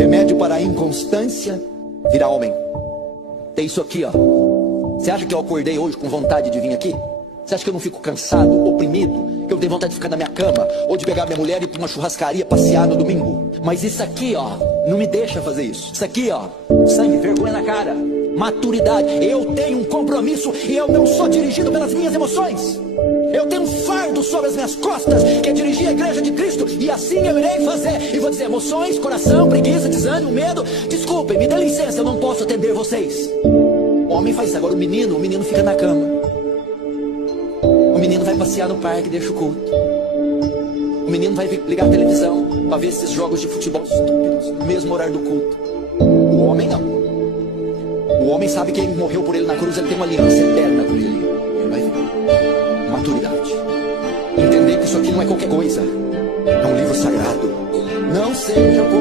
Remédio para a inconstância, virar homem. Tem isso aqui, ó. Você acha que eu acordei hoje com vontade de vir aqui? Você acha que eu não fico cansado, oprimido? Que eu tenho vontade de ficar na minha cama? Ou de pegar minha mulher e ir pra uma churrascaria passear no domingo? Mas isso aqui, ó, não me deixa fazer isso. Isso aqui, ó, sangue, vergonha na cara, maturidade. Eu tenho um compromisso e eu não sou dirigido pelas minhas emoções. Eu tenho um fardo sobre as minhas costas, que é dirigir a igreja de Cristo. E assim eu irei fazer. E vou dizer: emoções, coração, preguiça, desânimo, medo. Desculpem, me dê licença, eu não posso atender vocês. O homem faz isso. Agora o menino fica na cama. O menino vai passear no parque, deixa o culto. O menino vai ligar a televisão para ver esses jogos de futebol estúpidos no mesmo horário do culto. O homem não. O homem sabe que quem morreu por ele na cruz, ele tem uma aliança eterna com ele. Ele vai ver. Maturidade. Entender que isso aqui não é qualquer coisa. É um livro sagrado. Não seja como